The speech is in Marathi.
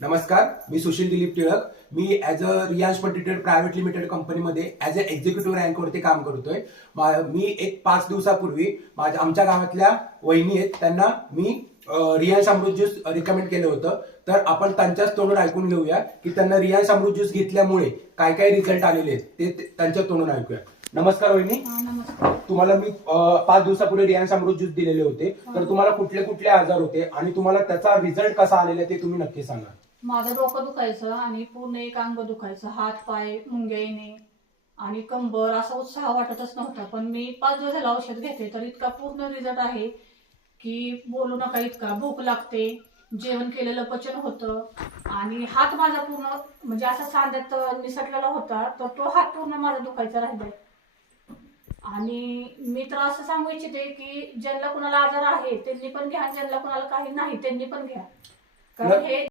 नमस्कार मी सुशील दिलीप टिळक. मी ॲज अ रियांश पटिटेड प्रायव्हेट लिमिटेड कंपनीमध्ये ॲज अ एक्झिक्युटिव्ह रँकवरती काम करतोय. मा- एक पाच दिवसापूर्वी माझ्या आमच्या गावातल्या वहिनी आहेत त्यांना मी रियांश अमृत ज्यूस रिकमेंड केलं होतं. तर आपण त्यांच्याच तोंडून ऐकून घेऊया की त्यांना रियांश अमृत ज्यूस घेतल्यामुळे काय काय रिझल्ट आलेले आहेत ते त्यांच्या तोंडून ऐकूया. नमस्कार वहिनी. हा, तुम्हाला मी पाच दिवसापूर्वी रियांश अमृत ज्यूस दिलेले होते. तर तुम्हाला कुठले कुठले आजार होते आणि तुम्हाला त्याचा रिझल्ट कसा आलेला आहे ते तुम्ही नक्की सांगा. माझं डोकं दुखायचं आणि पूर्ण एक अंग दुखायचं. हात पाय मुंग्या येणे आणि कंबर असा उत्साह वाटतच नव्हता. पण मी पाच दिवस झालं औषध घेते तर इतका पूर्ण रिझल्ट आहे की बोलू नका इतका. भूक लागते जेवण केलेलं पचन होतं आणि हात माझा पूर्ण म्हणजे असा सांध्यात निसटलेला होता तर तो हात पूर्ण माझा दुखायचा राहिलाय. आणि मी तर असं सांगू इच्छिते की ज्यांना कुणाला आजार आहे त्यांनी पण घ्या ज्यांना कुणाला काही नाही त्यांनी पण घ्या. कारण हे